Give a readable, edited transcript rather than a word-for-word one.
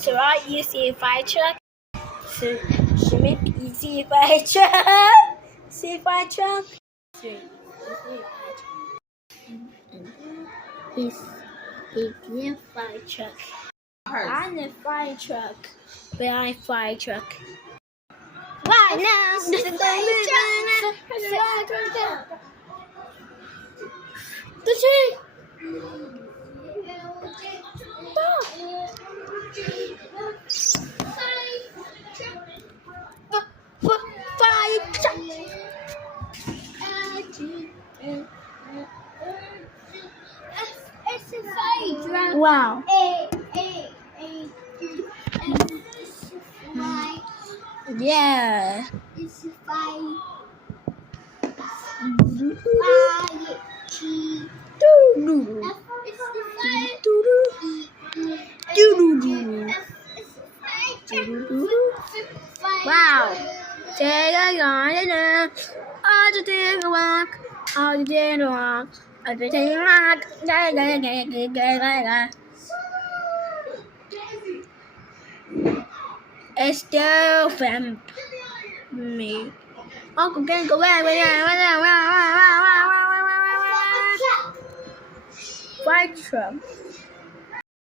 So you see fire truck. So Schmidt, you see fire truck. See fire truck. He's in fire truck. I'm in fire truck. Behind fire truck. Right now, this is the tree. Fire truck. It's a fire truck. Wow. Yeah. It's a fire. Wow. Take a yard all the day to walk, all the day to walk, all the day to walk. It's still from me. Uncle can go back. Fire truck.